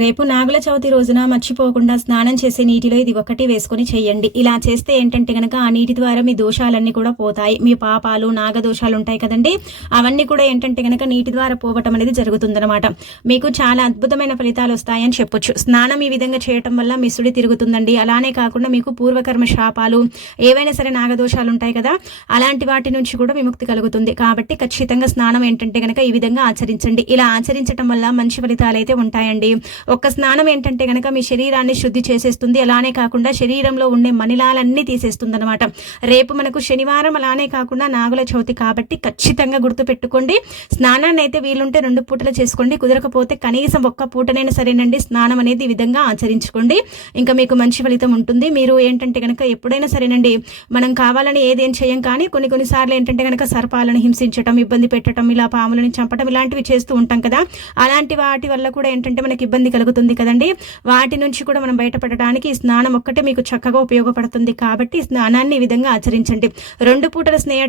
రేపు నాగుల చవితి రోజున మర్చిపోకుండా స్నానం చేసే నీటిలో ఇది ఒకటి వేసుకొని చేయండి. ఇలా చేస్తే ఏంటంటే కనుక ఆ నీటి ద్వారా మీ దోషాలన్నీ కూడా పోతాయి. మీ పాపాలు నాగదోషాలు ఉంటాయి కదండి. అవన్నీ కూడా ఏంటంటే కనుక నీటి ద్వారా పోవటం అనేది జరుగుతుందనమాట మీకు చాలా అద్భుతమైన ఫలితాలు వస్తాయని చెప్పొచ్చు. స్నానం ఈ విధంగా చేయటం వల్ల మీ సుడి తిరుగుతుందండి. అలానే కాకుండా మీకు పూర్వకర్మ శాపాలు ఏవైనా సరే నాగదోషాలు ఉంటాయి కదా అలాంటి వాటి నుంచి కూడా విముక్తి కలుగుతుంది. కాబట్టి ఖచ్చితంగా స్నానం ఏంటంటే కనుక ఈ విధంగా ఆచరించండి. ఇలా ఆచరించడం వల్ల మంచి ఫలితాలు అయితే ఉంటాయండి. ఒక్క స్నానం ఏంటంటే కనుక మీ శరీరాన్ని శుద్ధి చేసేస్తుంది. అలానే కాకుండా శరీరంలో ఉండే మనిలాలన్నీ తీసేస్తుంది అనమాట రేపు మనకు శనివారం అలానే కాకుండా నాగుల చవితి కాబట్టి ఖచ్చితంగా గుర్తుపెట్టుకోండి. స్నానాన్ని అయితే వీలుంటే రెండు పూటలు చేసుకోండి. కుదరకపోతే కనీసం ఒక్క పూటనైనా సరేనండి. స్నానం అనేది ఈ విధంగా ఆచరించుకోండి. ఇంకా మీకు మంచి ఫలితం ఉంటుంది. మీరు ఏంటంటే కనుక ఎప్పుడైనా సరేనండి మనం కావాలని ఏదేం చేయం కానీ కొన్ని కొన్నిసార్లు ఏంటంటే కనుక సర్పాలను హింసించటం ఇబ్బంది పెట్టడం ఇలా పాములను చంపడం ఇలాంటివి చేస్తూ ఉంటాం కదా. అలాంటి వాటి వల్ల కూడా ఏంటంటే మనకి ఇబ్బంది కలుగుతుంది కదండి. వాటి నుంచి కూడా మనం బయటపడడానికి ఈ స్నానం ఒక్కటే మీకు చక్కగా ఉపయోగపడుతుంది కాబట్టి స్నానాన్ని ఈ విధంగా ఆచరించండి. రెండు పూటల స్నేహ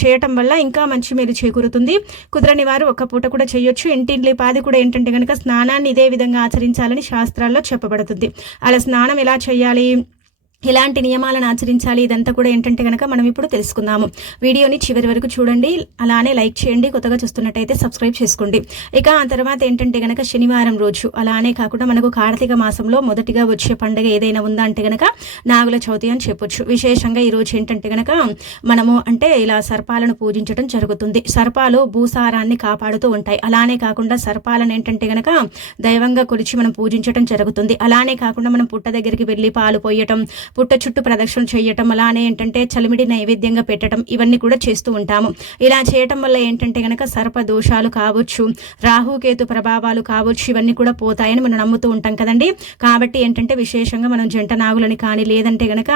చేయటం వల్ల ఇంకా మంచి మేలు చేకూరుతుంది. కుదరని వారు ఒక పూట కూడా చేయొచ్చు. ఇంటింటి పాది కూడా ఏంటంటే కనుక స్నానాన్ని ఇదే విధంగా ఆచరించాలని శాస్త్రాల్లో చెప్పబడుతుంది. అలా స్నానం ఎలా చేయాలి? ఎలాంటి నియమాలను ఆచరించాలి. ఇదంతా కూడా ఏంటంటే కనుక మనం ఇప్పుడు తెలుసుకుందాము. వీడియోని చివరి వరకు చూడండి. అలానే లైక్ చేయండి. కొత్తగా చూస్తున్నట్టయితే సబ్స్క్రైబ్ చేసుకోండి. ఇక ఆ తర్వాత ఏంటంటే కనుక శనివారం రోజు అలానే కాకుండా మనకు కార్తీక మాసంలో మొదటిగా వచ్చే పండుగ ఏదైనా ఉందా అంటే కనుక నాగుల చవితి అని చెప్పొచ్చు. విశేషంగా ఈ రోజు ఏంటంటే కనుక మనము అంటే ఇలా సర్పాలను పూజించడం జరుగుతుంది. సర్పాలు భూసారాన్ని కాపాడుతూ ఉంటాయి. అలానే కాకుండా సర్పాలను ఏంటంటే కనుక దైవంగా కొలిచి మనం పూజించడం జరుగుతుంది. అలానే కాకుండా మనం పుట్ట దగ్గరికి వెళ్ళి పాలు పోయటం పుట్ట చుట్టూ ప్రదక్షిణ చేయటం అలానే ఏంటంటే చలిమిడి నైవేద్యంగా పెట్టడం ఇవన్నీ కూడా చేస్తూ ఉంటాము. ఇలా చేయటం వల్ల ఏంటంటే కనుక సర్ప దోషాలు కావచ్చు రాహుకేతు ప్రభావాలు కావచ్చు ఇవన్నీ కూడా పోతాయని మనం నమ్ముతూ ఉంటాం కదండి. కాబట్టి ఏంటంటే విశేషంగా మనం జంట నాగులని కానీ లేదంటే గనక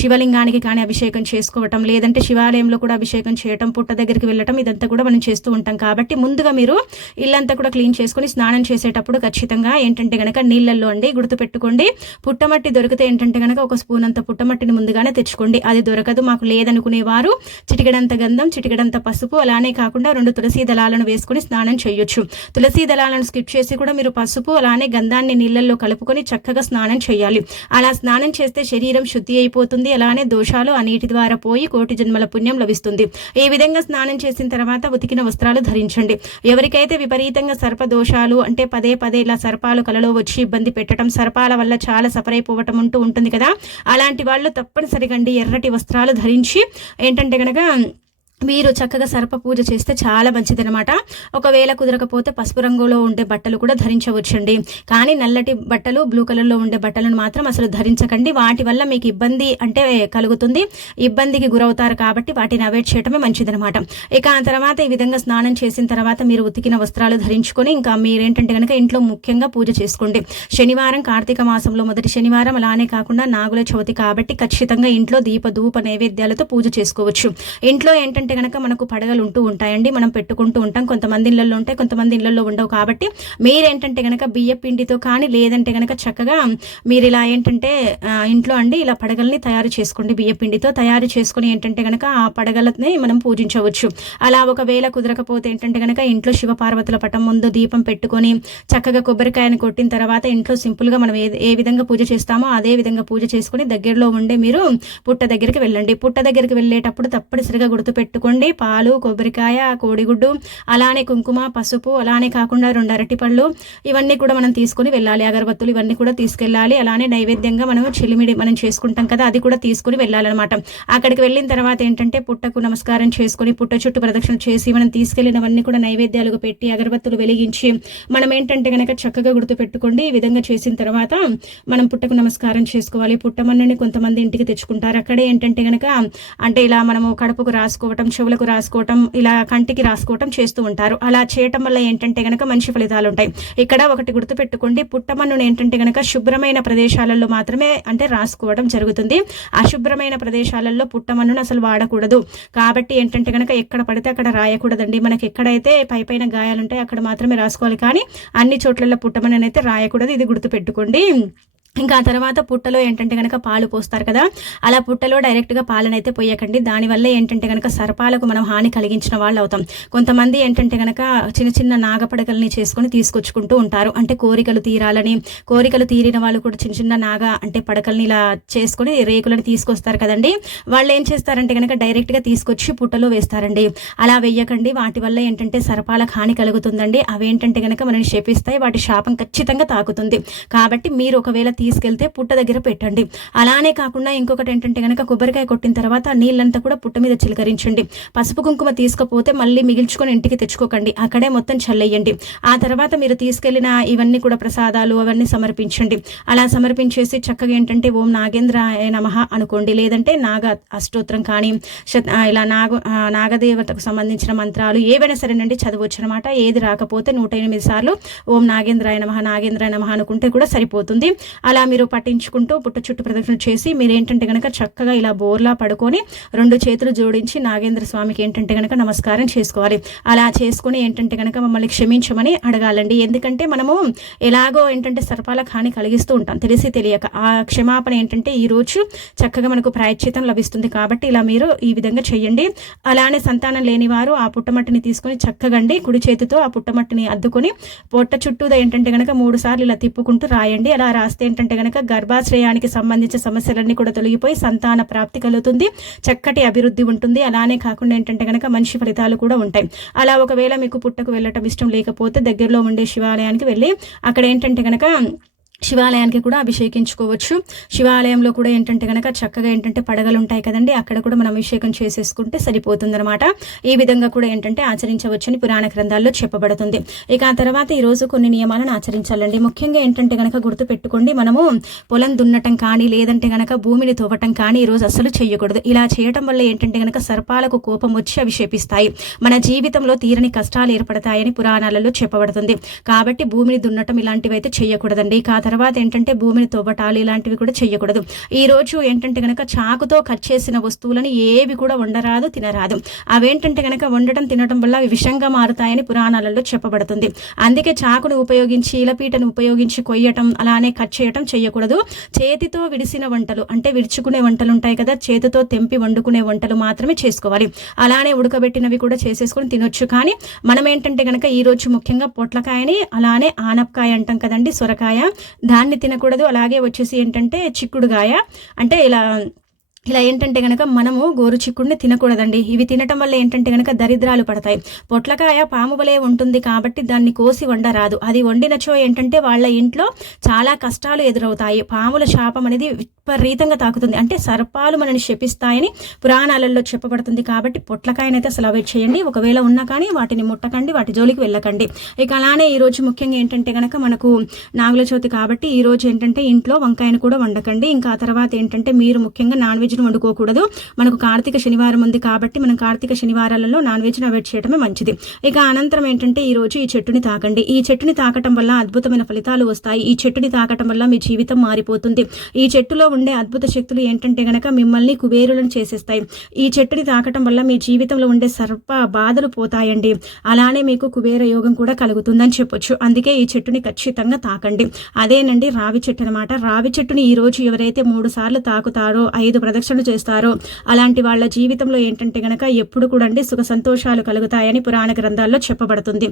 శివలింగానికి కానీ అభిషేకం చేసుకోవటం లేదంటే శివాలయంలో కూడా అభిషేకం చేయటం పుట్ట దగ్గరికి వెళ్ళటం ఇదంతా కూడా మనం చేస్తూ ఉంటాం. కాబట్టి ముందుగా మీరు ఇల్లంతా కూడా క్లీన్ చేసుకుని స్నానం చేసేటప్పుడు ఖచ్చితంగా ఏంటంటే గనక నీళ్ళల్లో అండి గుర్తుపెట్టుకోండి. పుట్టమట్టి దొరికితే ఏంటంటే గనక ఒక స్పూన్ అంత పుట్టమట్టిని ముందుగానే తెచ్చుకోండి. అది దొరకదు మాకు లేదనుకునేవారు. చిటికడంత గంధం చిటికడంత పసుపు అలానే కాకుండా రెండు తులసి దళాలను వేసుకుని స్నానం చేయొచ్చు. తులసి దళాలను స్కిప్ చేసి కూడా మీరు పసుపు అలానే గంధాన్ని నీళ్ళల్లో కలుపుకొని చక్కగా స్నానం చేయాలి. అలా స్నానం చేస్తే శరీరం శుద్ధి అయిపోతుంది అలానే దోషాలు ఆ నీటి ద్వారా పోయి కోటి జన్మల పుణ్యం లభిస్తుంది. ఈ విధంగా స్నానం చేసిన తర్వాత ఉతికిన వస్త్రాలు ధరించండి. ఎవరికైతే విపరీతంగా సర్ప దోషాలు అంటే పదే పదే ఇలా సర్పాలు కలలో వచ్చి ఇబ్బంది పెట్టడం సర్పాల వల్ల చాలా సఫర్ అయిపోవటం ఉంటూ ఉంటుంది కదా అలాంటి వాళ్ళు తప్పనిసరిగా ఎర్రటి వస్త్రాలు ధరించి ఏంటంటే కనుక మీరు చక్కగా సర్ప పూజ చేస్తే చాలా మంచిదనమాట ఒకవేళ కుదరకపోతే పసుపు రంగులో ఉండే బట్టలు కూడా ధరించవచ్చండి. కానీ నల్లటి బట్టలు బ్లూ కలర్లో ఉండే బట్టలను మాత్రం అసలు ధరించకండి. వాటి వల్ల మీకు ఇబ్బంది అంటే కలుగుతుంది. ఇబ్బందికి గురవుతారు కాబట్టి వాటిని అవాయిడ్ చేయటమే మంచిదనమాట ఇక ఆ తర్వాత ఈ విధంగా స్నానం చేసిన తర్వాత మీరు ఉతికిన వస్త్రాలు ధరించుకొని ఇంకా మీరేంటంటే కనుక ఇంట్లో ముఖ్యంగా పూజ చేసుకోండి. శనివారం కార్తీక మాసంలో మొదటి శనివారం అలానే కాకుండా నాగుల చవితి కాబట్టి ఖచ్చితంగా ఇంట్లో దీప ధూప నైవేద్యాలతో పూజ చేసుకోవచ్చు. ఇంట్లో ఏంటంటే ఏంటంటే కనుక మనకు పడగలు ఉంటూ ఉంటాయండి. మనం పెట్టుకుంటూ ఉంటాం. కొంతమంది ఇళ్ళల్లో ఉంటాయి కొంతమంది ఇళ్ళల్లో ఉండవు కాబట్టి మీరేంటంటే కనుక బియ్య పిండితో కానీ లేదంటే కనుక చక్కగా మీరు ఇలా ఏంటంటే ఇంట్లో అండి ఇలా పడగల్ని తయారు చేసుకోండి. బియ్య పిండితో తయారు చేసుకుని ఏంటంటే కనుక ఆ పడగలని మనం పూజించవచ్చు. అలా ఒకవేళ కుదరకపోతే ఏంటంటే కనుక ఇంట్లో శివపార్వతుల పటం ముందు దీపం పెట్టుకొని చక్కగా కొబ్బరికాయను కొట్టిన తర్వాత ఇంట్లో సింపుల్గా మనం ఏ ఏ విధంగా పూజ చేస్తామో అదే విధంగా పూజ చేసుకుని దగ్గరలో ఉండే మీరు పుట్ట దగ్గరికి వెళ్ళండి. పుట్ట దగ్గరికి వెళ్ళేటప్పుడు తప్పనిసరిగా గుర్తుపెట్టు పెట్టుకోండి పాలు కొబ్బరికాయ కోడిగుడ్డు అలానే కుంకుమ పసుపు అలానే కాకుండా రెండు అరటిపళ్ళు ఇవన్నీ కూడా మనం తీసుకొని వెళ్ళాలి. అగరబత్తులు ఇవన్నీ కూడా తీసుకెళ్ళాలి. అలానే నైవేద్యంగా మనం చిలిమిడి మనం చేసుకుంటాం కదా అది కూడా తీసుకుని వెళ్ళాలన్నమాట. అక్కడికి వెళ్ళిన తర్వాత ఏంటంటే పుట్టకు నమస్కారం చేసుకొని పుట్ట చుట్టూ ప్రదక్షిణ చేసి మనం తీసుకెళ్ళినవన్నీ కూడా నైవేద్యాలుగా పెట్టి అగరబత్తులు వెలిగించి మనం ఏంటంటే కనుక చక్కగా గుర్తుపెట్టుకోండి. ఈ విధంగా చేసిన తర్వాత మనం పుట్టకు నమస్కారం చేసుకోవాలి. పుట్టమన్నని కొంతమంది ఇంటికి తెచ్చుకుంటారు. అక్కడే ఏంటంటే కనుక అంటే ఇలా మనము కడుపుకు రాసుకోవటం రాసుకోవటం చెవులకు రాసుకోవటం ఇలా కంటికి రాసుకోవటం చేస్తూ ఉంటారు. అలా చేయటం వల్ల ఏంటంటే గనక మంచి ఫలితాలు ఉంటాయి. ఇక్కడ ఒకటి గుర్తుపెట్టుకోండి. పుట్టమన్నును ఏంటంటే గనక శుభ్రమైన ప్రదేశాలలో మాత్రమే అంటే రాసుకోవడం జరుగుతుంది. అశుభ్రమైన ప్రదేశాలలో పుట్టమన్నును అసలు వాడకూడదు. కాబట్టి ఏంటంటే గనక ఎక్కడ పడితే అక్కడ రాయకూడదండి. మనకి ఎక్కడైతే పై పైన గాయాలుంటాయి అక్కడ మాత్రమే రాసుకోవాలి. కానీ అన్ని చోట్లలో పుట్టమని అయితే రాయకూడదు. ఇది గుర్తుపెట్టుకోండి. ఇంకా ఆ తర్వాత పుట్టలో ఏంటంటే కనుక పాలు పోస్తారు కదా అలా పుట్టలో డైరెక్ట్గా పాలనైతే పోయకండి. దానివల్ల ఏంటంటే కనుక సర్పాలకు మనం హాని కలిగించిన వాళ్ళు అవుతాం. కొంతమంది ఏంటంటే కనుక చిన్న చిన్న నాగపడకల్ని చేసుకొని తీసుకొచ్చుకుంటూ ఉంటారు. అంటే కోరికలు తీరాలని కోరికలు తీరిన వాళ్ళు కూడా చిన్న చిన్న నాగ అంటే పడకల్ని ఇలా చేసుకొని రేకులను తీసుకొస్తారు కదండి. వాళ్ళు ఏం చేస్తారంటే కనుక డైరెక్ట్గా తీసుకొచ్చి పుట్టలో వేస్తారండి. అలా వేయకండి. వాటి వల్ల ఏంటంటే సర్పాలకు హాని కలుగుతుందండి. అవేంటంటే కనుక మనని శపిస్తాయి. వాటి శాపం ఖచ్చితంగా తాకుతుంది. కాబట్టి మీరు ఒకవేళ తీసుకెళ్తే పుట్ట దగ్గర పెట్టండి. అలానే కాకుండా ఇంకొకటి ఏంటంటే కనుక కొబ్బరికాయ కొట్టిన తర్వాత నీళ్ళంతా కూడా పుట్ట మీద చిలకరించండి. పసుపు కుంకుమ తీసుకపోతే మళ్ళీ మిగిల్చుకొని ఇంటికి తెచ్చుకోకండి. అక్కడే మొత్తం చల్లేయండి ఆ తర్వాత మీరు తీసుకెళ్ళిన ఇవన్నీ కూడా ప్రసాదాలు అవన్నీ సమర్పించండి. అలా సమర్పించేసి చక్కగా ఏంటంటే ఓం నాగేంద్ర నమ అనుకోండి. లేదంటే నాగ అష్టోత్రం కానీ ఇలా నాగ నాగదేవతకు సంబంధించిన మంత్రాలు ఏవైనా సరేనండి చదవచ్చు అనమాట ఏది రాకపోతే నూట ఎనిమిది సార్లు ఓం నాగేంద్రాయ నమ నాగేంద్రాయ నమ అనుకుంటే కూడా సరిపోతుంది. అలా అలా మీరు పట్టించుకుంటూ పుట్ట చుట్టూ ప్రదక్షిణ చేసి మీరు ఏంటంటే కనుక చక్కగా ఇలా బోర్లా పడుకొని రెండు చేతులు జోడించి నాగేంద్ర స్వామికి ఏంటంటే కనుక నమస్కారం చేసుకోవాలి. అలా చేసుకుని ఏంటంటే కనుక మమ్మల్ని క్షమించమని అడగాలండి. ఎందుకంటే మనము ఎలాగో ఏంటంటే సర్పాలకు హాని కలిగిస్తూ ఉంటాం. తెలిసి తెలియక ఆ క్షమాపణ ఏంటంటే ఈ రోజు చక్కగా మనకు ప్రాయశ్చితం లభిస్తుంది కాబట్టి ఇలా మీరు ఈ విధంగా చేయండి అలానే సంతానం లేని వారు ఆ పుట్టమట్టిని తీసుకొని చక్కగండి కుడి చేతితో ఆ పుట్టమట్టిని అద్దుకొని పొట్ట చుట్టూదా ఏంటంటే కనుక మూడు సార్లు ఇలా తిప్పుకుంటూ రాయండి. అలా రాస్తే ఏంటంటే ఏంటంటే కనుక గర్భాశ్రయానికి సంబంధించిన సమస్యలన్నీ కూడా తొలగిపోయి సంతాన ప్రాప్తి కలుగుతుంది చక్కటి అభివృద్ధి ఉంటుంది. అలానే కాకుండా ఏంటంటే కనుక మంచి ఫలితాలు కూడా ఉంటాయి. అలా ఒకవేళ మీకు పుట్టకు వెళ్ళటం ఇష్టం లేకపోతే దగ్గరలో ఉండే శివాలయానికి వెళ్ళి అక్కడ ఏంటంటే కనుక శివాలయానికి కూడా అభిషేకించుకోవచ్చు. శివాలయంలో కూడా ఏంటంటే కనుక చక్కగా ఏంటంటే పడగలు ఉంటాయి కదండి అక్కడ కూడా మనం అభిషేకం చేసేసుకుంటే సరిపోతుందనమాట ఈ విధంగా కూడా ఏంటంటే ఆచరించవచ్చని పురాణ గ్రంథాల్లో చెప్పబడుతుంది. ఇక ఆ తర్వాత ఈరోజు కొన్ని నియమాలను ఆచరించాలండి. ముఖ్యంగా ఏంటంటే కనుక గుర్తుపెట్టుకోండి మనము పొలం దున్నటం కానీ లేదంటే కనుక భూమిని తవ్వటం కానీ ఈరోజు అసలు చేయకూడదు ఇలా చేయటం వల్ల ఏంటంటే కనుక సర్పాలకు కోపం వచ్చి అభిషేపిస్తాయి మన జీవితంలో తీరని కష్టాలు ఏర్పడతాయని పురాణాలలో చెప్పబడుతుంది. కాబట్టి భూమిని దున్నటం ఇలాంటివైతే చేయకూడదండి కా తర్వాత ఏంటంటే భూమిని తవ్వటాలు ఇలాంటివి కూడా చేయకూడదు ఈ రోజు ఏంటంటే కనుక చాకుతో కట్ చేసిన వస్తువులను ఏవి కూడా వండరాదు తినరాదు. అవేంటంటే కనుక వండటం తినడం వల్ల అవి విషంగా మారుతాయని పురాణాలలో చెప్పబడుతుంది. అందుకే చాకును ఉపయోగించి ఇలపీటను ఉపయోగించి కొయ్యటం అలానే కట్ చేయటం చేయకూడదు చేతితో విడిసిన వంటలు అంటే విడుచుకునే వంటలు ఉంటాయి కదా చేతితో తెంపి వండుకునే వంటలు మాత్రమే చేసుకోవాలి. అలానే ఉడకబెట్టినవి కూడా చేసేసుకొని తినొచ్చు. కానీ మనం ఏంటంటే కనుక ఈ రోజు ముఖ్యంగా పొట్లకాయని అలానే ఆనపకాయ అంటాం కదండి సొరకాయ. దాన్ని తినకూడదు. అలాగే వచ్చేసి ఏంటంటే చిక్కుడుగాయ అంటే ఇలా ఇలా ఏంటంటే కనుక మనము గోరు చిక్కుడిని తినకూడదండి. ఇవి తినటం వల్ల ఏంటంటే కనుక దరిద్రాలు పడతాయి. పొట్లకాయ పాము వలే ఉంటుంది కాబట్టి దాన్ని కోసి వండరాదు. అది వండినచో ఏంటంటే వాళ్ళ ఇంట్లో చాలా కష్టాలు ఎదురవుతాయి. పాముల శాపం అనేది విపరీతంగా తాకుతుంది. అంటే సర్పాలు మనని శపిస్తాయని పురాణాలలో చెప్పబడుతుంది కాబట్టి పొట్లకాయనైతే అసలు అవాయిడ్ చేయండి. ఒకవేళ ఉన్నా కానీ వాటిని ముట్టకండి వాటి జోలికి వెళ్ళకండి. ఇక అలానే ఈరోజు ముఖ్యంగా ఏంటంటే కనుక మనకు నాగుల చవితి కాబట్టి ఈరోజు ఏంటంటే ఇంట్లో వంకాయను కూడా వండకండి. ఇంకా ఆ తర్వాత ఏంటంటే మీరు ముఖ్యంగా నాన్ వెజ్ను వండుకోకూడదు. మనకు కార్తీక శనివారం ఉంది కాబట్టి మనం కార్తీక శనివారాలలో నాన్ వెజ్ను అవాయిడ్ చేయడమే మంచిది. ఇక అనంతరం ఏంటంటే ఈ రోజు ఈ చెట్టుని తాకండి. ఈ చెట్టుని తాకటం వల్ల అద్భుతమైన ఫలితాలు వస్తాయి. ఈ చెట్టుని తాకటం వల్ల మీ జీవితం మారిపోతుంది. ఈ చెట్టులో ఉండే అద్భుత శక్తులు ఏంటంటే గనక మిమ్మల్ని కుబేరులను చేసేస్తాయి. ఈ చెట్టుని తాకటం వల్ల మీ జీవితంలో ఉండే సర్ప బాధలు పోతాయండి. అలానే మీకు కుబేర యోగం కూడా కలుగుతుందని చెప్పొచ్చు. అందుకే ఈ చెట్టుని ఖచ్చితంగా తాకండి. అదేనండి రావి చెట్టు అనమాట రావి చెట్టుని ఈ రోజు ఎవరైతే మూడు సార్లు తాకుతారో ఐదు ప్రదక్షిణలు చేస్తారో అలాంటి వాళ్ళ జీవితంలో ఏంటంటే గనక ఎప్పుడు కూడా అండి సుఖ సంతోషాలు కలుగుతాయని పురాణ గ్రంథాల్లో చెప్పబడుతుంది.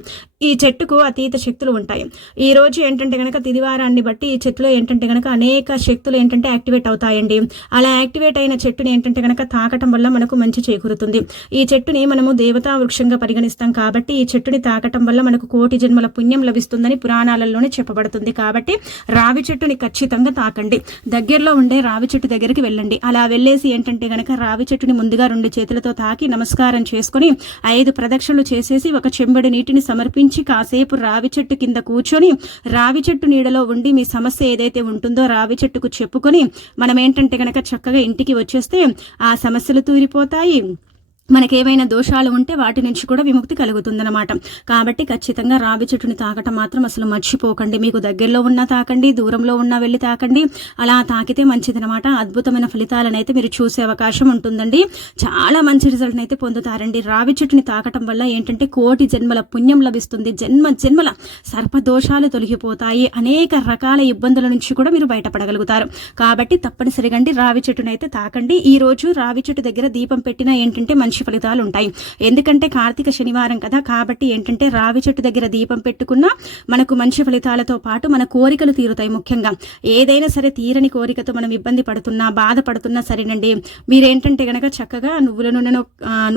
ఈ చెట్టుకు అతీత శక్తులు ఉంటాయి. ఈ రోజు ఏంటంటే గనక తిదివారాన్ని బట్టి ఈ చెట్టులో ఏంటంటే గనక అనేక శక్తులు ఏంటంటే యాక్టివేట్ అవుతాయండి. అలా యాక్టివేట్ అయిన చెట్టుని ఏంటంటే కనుక తాకటం వల్ల మనకు మంచి చేకూరుతుంది. ఈ చెట్టుని మనము దేవతా వృక్షంగా పరిగణిస్తాం కాబట్టి ఈ చెట్టుని తాకటం వల్ల మనకు కోటి జన్మల పుణ్యం లభిస్తుందని పురాణాలలోనే చెప్పబడుతుంది కాబట్టి రావి చెట్టుని ఖచ్చితంగా తాకండి. దగ్గరలో ఉండే రావి చెట్టు దగ్గరికి వెళ్ళండి. అలా వెళ్ళేసి ఏంటంటే గనక రావి చెట్టుని ముందుగా రెండు చేతులతో తాకి నమస్కారం చేసుకుని ఐదు ప్రదక్షిణలు చేసేసి ఒక చెంబడి నీటిని సమర్పించి కాసేపు రావి చెట్టు కింద కూర్చొని రావి చెట్టు నీడలో ఉండి మీ సమస్య ఏదైతే ఉంటుందో రావి చెట్టుకు చెప్పుకొని మనం ఏంటంటే గనక చక్కగా ఇంటికి వచ్చేస్తే ఆ సమస్యలు తూరిపోతాయి. మనకేమైనా దోషాలు ఉంటే వాటి నుంచి కూడా విముక్తి కలుగుతుందన్నమాట. కాబట్టి ఖచ్చితంగా రావి చెట్టుని తాకటం మాత్రం అసలు మర్చిపోకండి. మీకు దగ్గరలో ఉన్న తాకండి దూరంలో ఉన్న వెళ్ళి తాకండి. అలా తాకితే మంచిదనమాట అద్భుతమైన ఫలితాలను అయితే మీరు చూసే అవకాశం ఉంటుందండి. చాలా మంచి రిజల్ట్ అయితే పొందుతారండి. రావి చెట్టుని తాకటం వల్ల ఏంటంటే కోటి జన్మల పుణ్యం లభిస్తుంది. జన్మ జన్మల సర్పదోషాలు తొలగిపోతాయి. అనేక రకాల ఇబ్బందుల నుంచి కూడా మీరు బయటపడగలుగుతారు. కాబట్టి తప్పనిసరిగా అండి రావి చెట్టునైతే తాకండి. ఈ రోజు రావి చెట్టు దగ్గర దీపం పెట్టినా ఏంటంటే మంచి మంచి ఫలితాలు ఉంటాయి ఎందుకంటే కార్తీక శనివారం కదా కాబట్టి ఏంటంటే రావి చెట్టు దగ్గర దీపం పెట్టుకున్నా మనకు మంచి ఫలితాలతో పాటు మన కోరికలు తీరుతాయి ముఖ్యంగా. ఏదైనా సరే తీరని కోరికతో మనం ఇబ్బంది పడుతున్నా బాధపడుతున్నా సరేనండి. మీరేంటంటే గనక చక్కగా నువ్వుల నూనెను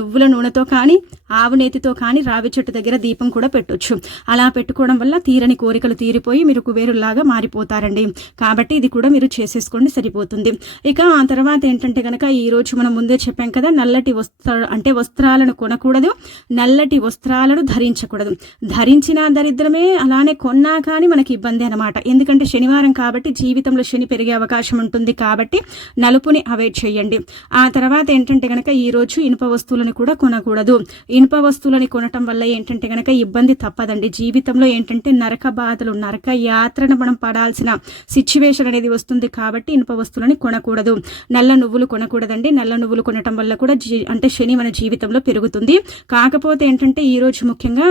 నువ్వుల నూనెతో కానీ ఆవు నేతితో కానీ రావి చెట్టు దగ్గర దీపం కూడా పెట్టొచ్చు. అలా పెట్టుకోవడం వల్ల తీరని కోరికలు తీరిపోయి మీరు కుబేరులాగా మారిపోతారండి. కాబట్టి ఇది కూడా మీరు చేసేసుకోండి సరిపోతుంది. ఇక ఆ తర్వాత ఏంటంటే కనుక ఈరోజు మనం ముందే చెప్పాం కదా నల్లటి వస్త్ర అంటే వస్త్రాలను కొనకూడదు నల్లటి వస్త్రాలను ధరించకూడదు. ధరించిన దరిద్రమే అలానే కొన్నా కానీ మనకి ఇబ్బంది అనమాట ఎందుకంటే శనివారం కాబట్టి జీవితంలో శని పెరిగే అవకాశం ఉంటుంది కాబట్టి నలుపుని అవాయిడ్ చేయండి. ఆ తర్వాత ఏంటంటే కనుక ఈరోజు ఇనుప వస్తువులను కూడా కొనకూడదు. ఇనుప వస్తువులని కొనటం వల్ల ఏంటంటే కనుక ఇబ్బంది తప్పదండి. జీవితంలో ఏంటంటే నరక బాధలు నరక యాత్రను మనం పడాల్సిన సిచ్యువేషన్ అనేది వస్తుంది కాబట్టి ఇనుప వస్తువులని కొనకూడదు. నల్ల నువ్వులు కొనకూడదండి. నల్ల నువ్వులు కొనటం వల్ల కూడా అంటే శని మన జీవితంలో పెరుగుతుంది. కాకపోతే ఏంటంటే ఈరోజు ముఖ్యంగా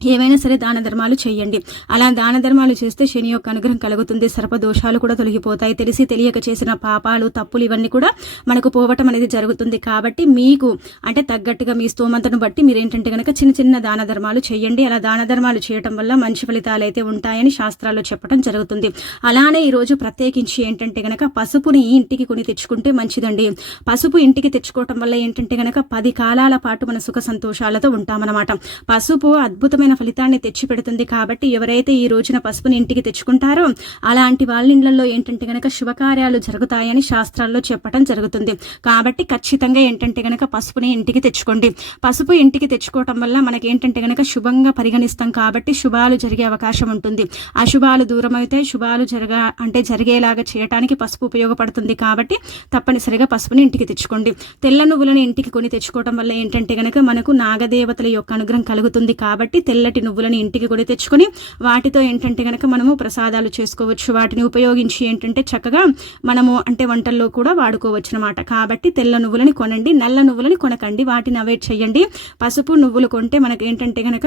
ఏవైనా సరే దాన ధర్మాలు చేయండి. అలా దాన ధర్మాలు చేస్తే శని యొక్క అనుగ్రహం కలుగుతుంది. సర్పదోషాలు కూడా తొలగిపోతాయి. తెలిసి తెలియక చేసిన పాపాలు తప్పులు ఇవన్నీ కూడా మనకు పోవటం అనేది జరుగుతుంది. కాబట్టి మీకు అంటే తగ్గట్టుగా మీ స్తోమతను బట్టి మీరు ఏంటంటే కనుక చిన్న చిన్న దాన ధర్మాలు చేయండి. అలా దాన ధర్మాలు చేయటం వల్ల మంచి ఫలితాలు అయితే ఉంటాయని శాస్త్రాల్లో చెప్పడం జరుగుతుంది. అలానే ఈరోజు ప్రత్యేకించి ఏంటంటే కనుక పసుపుని ఇంటికి కొని తెచ్చుకుంటే మంచిదండి. పసుపు ఇంటికి తెచ్చుకోవటం వల్ల ఏంటంటే కనుక పది కాలాల పాటు మన సుఖ సంతోషాలతో ఉంటామన్నమాట. పసుపు అద్భుతమైన అద్భుతమైన ఫలితాన్ని తెచ్చిపెడుతుంది కాబట్టి ఎవరైతే ఈ రోజున పసుపుని ఇంటికి తెచ్చుకుంటారో అలాంటి వాళ్ళ ఇళ్ళలో ఏంటంటే గనక శుభకార్యాలు జరుగుతాయని శాస్త్రాల్లో చెప్పడం జరుగుతుంది. కాబట్టి ఖచ్చితంగా ఏంటంటే గనక పసుపుని ఇంటికి తెచ్చుకోండి. పసుపు ఇంటికి తెచ్చుకోవటం వల్ల మనకి ఏంటంటే గనక శుభంగా పరిగణిస్తాం కాబట్టి శుభాలు జరిగే అవకాశం ఉంటుంది. అశుభాలు దూరం అయితే శుభాలు జరగ అంటే జరిగేలాగా చేయడానికి పసుపు ఉపయోగపడుతుంది కాబట్టి తప్పనిసరిగా పసుపుని ఇంటికి తెచ్చుకోండి. తెల్ల నువ్వులను ఇంటికి కొని తెచ్చుకోవడం వల్ల ఏంటంటే గనక మనకు నాగదేవతల యొక్క అనుగ్రహం కలుగుతుంది కాబట్టి తెల్లటి నువ్వులని ఇంటికి కూడా తెచ్చుకొని వాటితో ఏంటంటే కనుక మనము ప్రసాదాలు చేసుకోవచ్చు. వాటిని ఉపయోగించి ఏంటంటే చక్కగా మనము అంటే వంటల్లో కూడా వాడుకోవచ్చు అనమాట కాబట్టి తెల్ల నువ్వులని కొనండి నల్ల నువ్వులని కొనకండి. వాటిని అవాయిడ్ చేయండి. పసుపు నువ్వులు కొంటే మనకి ఏంటంటే కనుక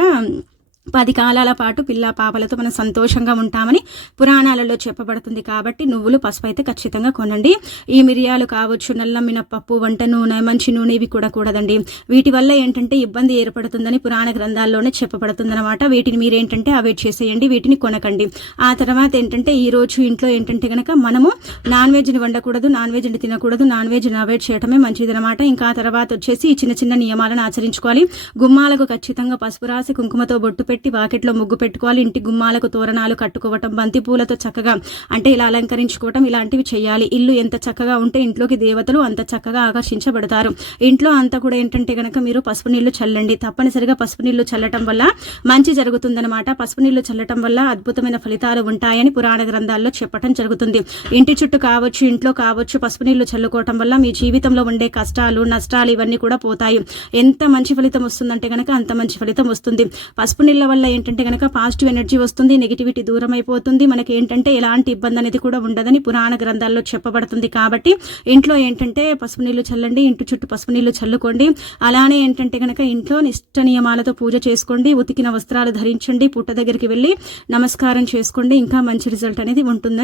పది కాలాల పాటు పిల్ల పాపలతో మనం సంతోషంగా ఉంటామని పురాణాలలో చెప్పబడుతుంది కాబట్టి నువ్వులు పసుపు అయితే ఖచ్చితంగా కొనండి. ఈ మిరియాలు కావచ్చు నల్ల మినపప్పు వంట నూనె మంచి నూనె ఇవి కూడా కూడదండి. వీటి వల్ల ఏంటంటే ఇబ్బంది ఏర్పడుతుందని పురాణ గ్రంథాల్లోనే చెప్పబడుతుందన్నమాట. వీటిని వీటిని మీరేంటంటే అవాయిడ్ చేసేయండి వీటిని కొనకండి. ఆ తర్వాత ఏంటంటే ఈ రోజు ఇంట్లో ఏంటంటే కనుక మనము నాన్ వెజ్ని వండకూడదు నాన్ వెజ్ని తినకూడదు నాన్ వెజ్ని అవాయిడ్ చేయడమే మంచిది అనమాట ఇంకా తర్వాత వచ్చేసి చిన్న చిన్న నియమాలను ఆచరించుకోవాలి. గుమ్మాలకు ఖచ్చితంగా పసుపు రాసి కుంకుమతో బొట్టు పెట్టి పెట్టి వాకిట్లో ముగ్గు పెట్టుకోవాలి ఇంటి గుమ్మాలకు తోరణాలు కట్టుకోవటం బంతి పూలతో చక్కగా అంటే ఇలా అలంకరించుకోవటం ఇలాంటివి చేయాలి. ఇల్లు ఎంత చక్కగా ఉంటే ఇంట్లోకి దేవతలు అంత చక్కగా ఆకర్షించబడతారు. ఇంట్లో అంతా కూడా ఏంటంటే కనుక మీరు పసుపు నీళ్ళు చల్లండి. తప్పనిసరిగా పసుపు నీళ్ళు చల్లటం వల్ల మంచి జరుగుతుందన్నమాట. పసుపు నీళ్ళు చల్లటం వల్ల అద్భుతమైన ఫలితాలు ఉంటాయని పురాణ గ్రంథాల్లో చెప్పడం జరుగుతుంది. ఇంటి చుట్టూ కావచ్చు ఇంట్లో కావచ్చు పసుపు నీళ్ళు చల్లుకోవటం వల్ల మీ జీవితంలో ఉండే కష్టాలు నష్టాలు ఇవన్నీ కూడా పోతాయి. ఎంత మంచి ఫలితం వస్తుందంటే కనుక అంత మంచి ఫలితం వస్తుంది. పసుపు నీళ్ళ వల్ల ఏంటంటే కనుక పాజిటివ్ ఎనర్జీ వస్తుంది నెగిటివిటీ దూరం అయిపోతుంది మనకి ఏంటంటే ఎలాంటి ఇబ్బంది అనేది కూడా ఉండదని పురాణ గ్రంథాల్లో చెప్పబడుతుంది కాబట్టి ఇంట్లో ఏంటంటే పసుపు నీళ్ళు చల్లండి ఇంటి చుట్టూ పసుపు నీళ్ళు చల్లుకోండి. అలానే ఏంటంటే కనుక ఇంట్లో నిష్ట నియమాలతో పూజ చేసుకోండి ఉతికిన వస్త్రాలు ధరించండి పుట్ట దగ్గరికి వెళ్ళి నమస్కారం చేసుకోండి. ఇంకా మంచి రిజల్ట్ అనేది ఉంటుందని